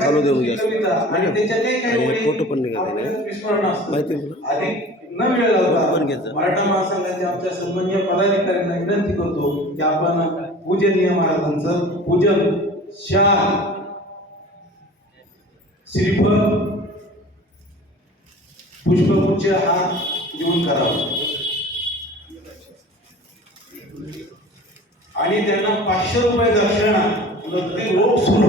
चालू देऊन घ्या आणि फोटो पण निघाले नाही. माहिती पण. मराठा आमच्या पदाधिकाऱ्यांना विनंती करतो की आपण पूजनीय महाराजांचं पूजन शाल श्रीफळ पुष्पगुच्छ हात देऊन करावं. आणि त्यांना पाचशे रुपये दक्षिणा नगदी रोख सुरू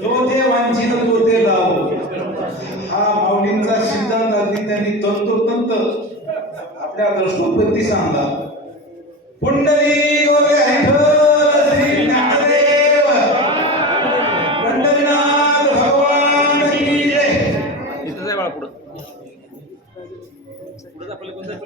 जो ते वांछित तो ते लाव हा माऊलींचा सिद्धांत अगदी त्यांनी तंतोतंत आपल्या दृष्टोपत्ती सांगला. पुंडली गोरे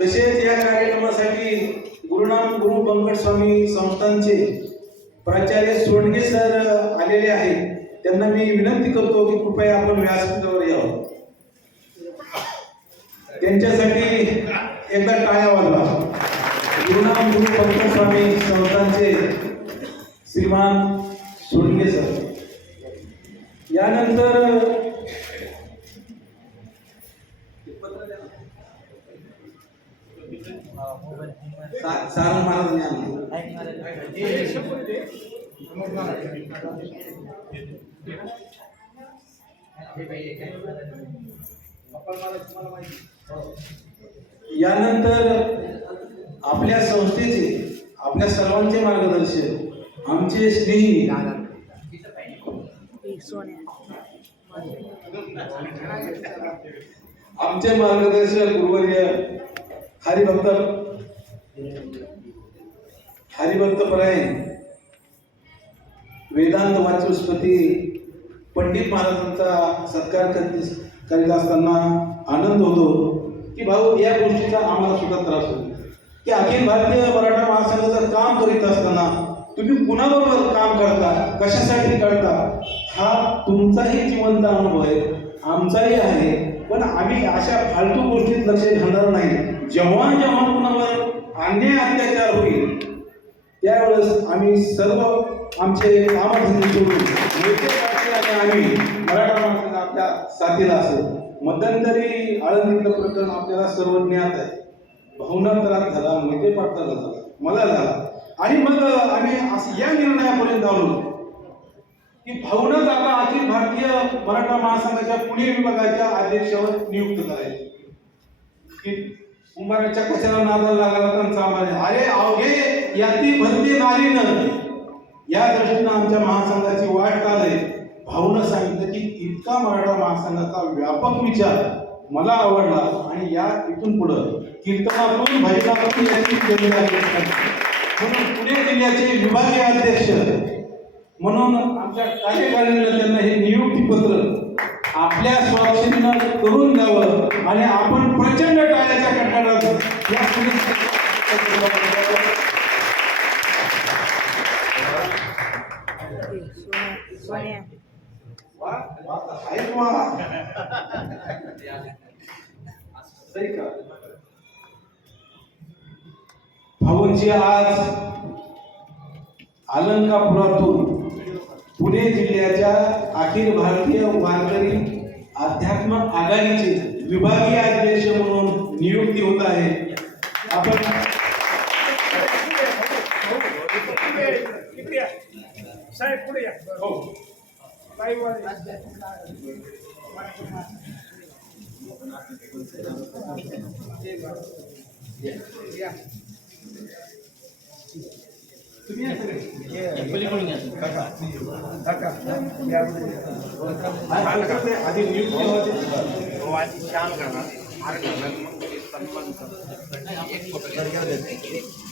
तसेच या कार्यक्रमासाठी गुरु बंकट स्वामी संस्थांचे प्राचार्य सोडगे सर आलेले आहेत. त्यांना मी विनंती करतो की कृपया आपण व्यासपीठावर यावं. त्यांच्यासाठी एकदा टाळ्या वाजवा. गुरुनाम गुरु बंकट स्वामी संस्थांचे श्रीमान सोडगे सर. यानंतर यानंतर आपल्या संस्थेचे आपल्या सर्वांचे मार्गदर्शक आमचे स्नेही. आमचे मार्गदर्शक गुरुवर्य हरिभक्त हरिभक्त परायण. वेदांत वाचस्पती पंडित महाराजांचा सत्कार करीत करीत असताना आनंद होतो की भाऊ या गोष्टीचा आम्हाला सुद्धा त्रास होतो. की अखिल भारतीय मराठा महासंघाचं काम करीत असताना तुम्ही कुणाबरोबर काम करता कशासाठी करता हा तुमचाही जिवंत अनुभव आहे आमचाही आहे. पण आम्ही अशा फालतू गोष्टीत लक्ष घालणार नाही. जेव्हा जेव्हा कुणावर अन्याय अत्याचार होईल त्यावेळेस आम्ही सर्व आमचे कामधंदे सोडून आणि आम्ही मराठा माणसाला आपल्या साथीला असेल मध्यंतरी आळंदीतलं प्रकरण आपल्याला सर्व ज्ञात आहे. भावना त्रास झाला मोहिते पाटलाला झाला मला झाला. आणि मग आम्ही असं या निर्णयापर्यंत आलो. की भावनाच आता अखिल भारतीय मराठा महासंघाच्या पुणे विभागाच्या अध्यक्षावर नियुक्त करायचे. की कुंभाराच्या कशाला नादाला लागला त्यांचा आम्हाला अरे याती भरती नारीनं या दृष्टीनं आमच्या महासंघाची वाट आहे भाऊनं सांगितलं की इतका मराठा महासंघाचा व्यापक विचार मला आवडला आणि या इथून पुढं कीर्तनातून भजनातून याची केलेली आहे. म्हणून पुणे जिल्ह्याचे विभागीय अध्यक्ष म्हणून आमच्या कार्यकारिणीला त्यांना हे नियुक्ती पत्र आपल्या स्वाक्षरीनं करून द्यावं आणि आपण प्रचंड टाळ्याच्या कटारात या सोन्या वा, वा, का? भाऊंची आज अलंकापुरातून पुणे जिल्ह्याच्या अखिल भारतीय वारकरी अध्यात्म आघाडीचे विभागीय अध्यक्ष म्हणून नियुक्ती होत आहे आपण साहेब पुढे या हो लाईव्ह तुम्ही या. आधी नियुक्ती करणार पुंडली विठ्ठल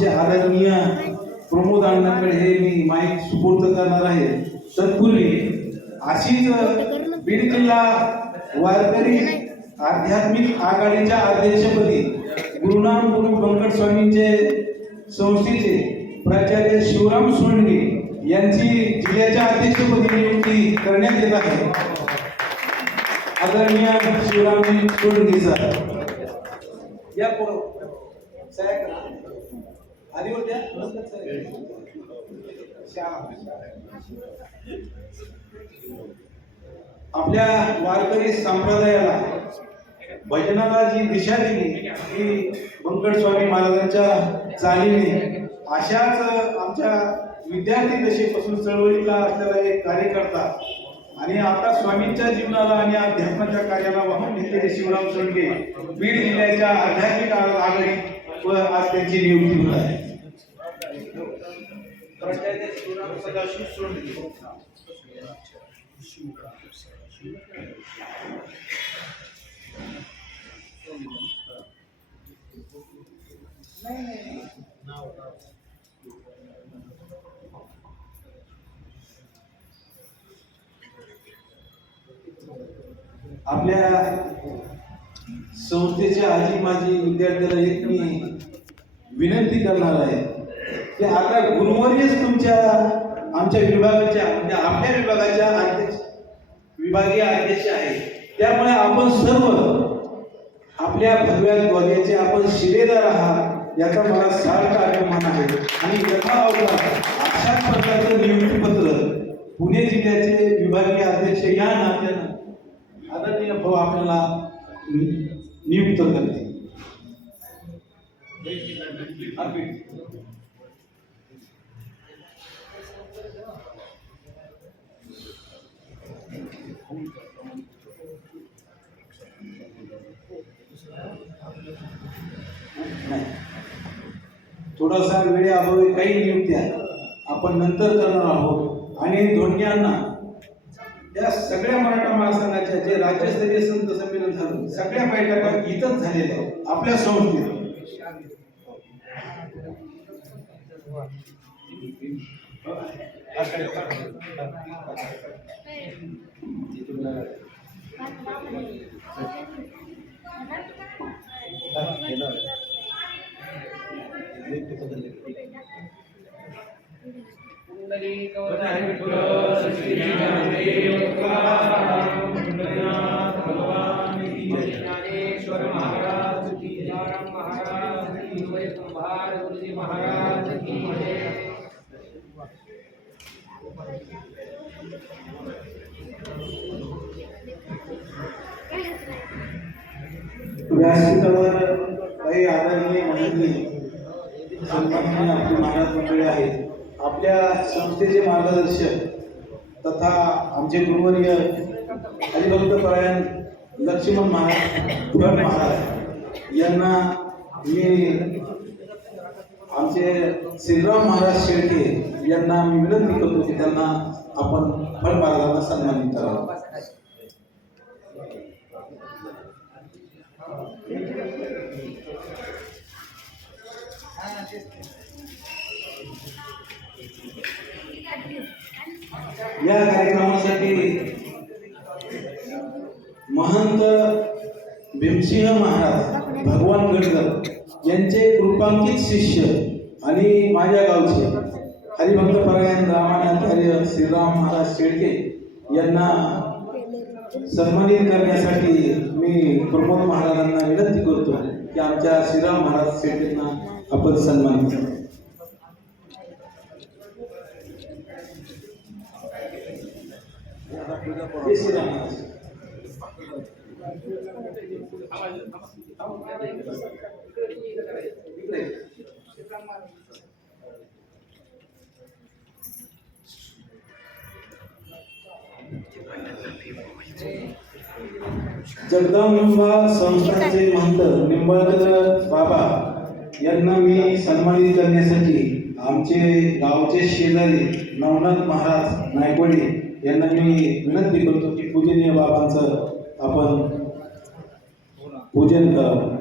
आमचे आदरणीय प्रमोद अण्णांकडे हे मी माईक सुपूर्द करणार आहे. तत्पूर्वी अशीच बीड जिल्हा वारकरी आध्यात्मिक आघाडीच्या अध्यक्षपदी गुरुनाम गुरु व्यंकट स्वामींचे संस्थेचे प्राचार्य शिवराम सोंडगे यांची जिल्ह्याच्या अध्यक्षपदी नियुक्ती करण्यात येत आहे. आदरणीय शिवराम सोंडगे सर. या అది साहेब आपल्या वारकरी संप्रदायाला भजनाला जी दिशा दिली ती बंकट स्वामी महाराजांच्या चालीने अशाच आमच्या विद्यार्थी दशेपासून चळवळीला असलेला एक कार्यकर्ता आणि आता स्वामींच्या जीवनाला आणि अध्यात्माच्या कार्याला वाहून घेतलेले शिवराम सोंडगे बीड जिल्ह्याच्या आध्यात्मिक आघाडी व आज त्यांची नियुक्ती होत आहे. सदाशिव आपल्या संस्थेच्या आजी माजी विद्यार्थ्याला एक मी विनंती करणार आहे. की आता गुरुवर्यच तुमच्या आमच्या विभागाच्या म्हणजे आपल्या विभागाच्या अध्यक्ष विभागीय अध्यक्ष आहेत. त्यामुळे आपण सर्व आपल्या भगव्या ध्वजाचे आपण शिलेदार आहात याचा मला सार्थ अभिमान आहे. आणि यथा अवघा अशाच प्रकारचं नियुक्तीपत्र पुणे जिल्ह्याचे विभागीय अध्यक्ष या नात्यानं आदरणीय भाऊ आपल्याला नियुक्त करते नाही. थोडासा वेळेअभावी काही नियुक्त्या आपण नंतर करणार आहोत. आणि धोंडियांना या सगळ्या मराठा महासंघाच्या जे राज्यस्तरीय संत संमेलन झालं सगळ्या बैठका इथंच झालेल्या आहेत. आपल्या संस्थेत ज्ञानेश्वर महाराज की तुकाराम महाराज की जय कुंभार गुरुजी महाराज की जय व्यासपीठावर काही आदरणीय मंडळी सन्माननीय महाराज मंडळी आहेत. आपल्या संस्थेचे मार्गदर्शक तथा आमचे गुरुवर्य हरिभक्त परायण लक्ष्मण महाराज पुरण महाराज यांना मी आमचे श्रीराम महाराज शेळके यांना मी विनंती करतो की त्यांना आपण फळबागांना सन्मानित करावं. या कार्यक्रमासाठी महंत भीमसिंह महाराज भगवान गडकर यांचे कृपांकित शिष्य आणि माझ्या गावचे हरिभक्त परायण रामानाचार्य श्रीराम महाराज शेळके यांना सन्मानित करण्यासाठी मी प्रमोद महाराजांना विनंती करतो की आमच्या श्रीराम महाराज शेळकेंना आपण सन्मानित करू जगदंबा संस्थाचे महंत निंबाळकर बाबा यांना मी सन्मानित करण्यासाठी आमचे गावचे शेजारी नवनाथ महाराज नायकवडे यांना मी विनंती करतो की पूजनीय बाबांचं आपण पूजन करावं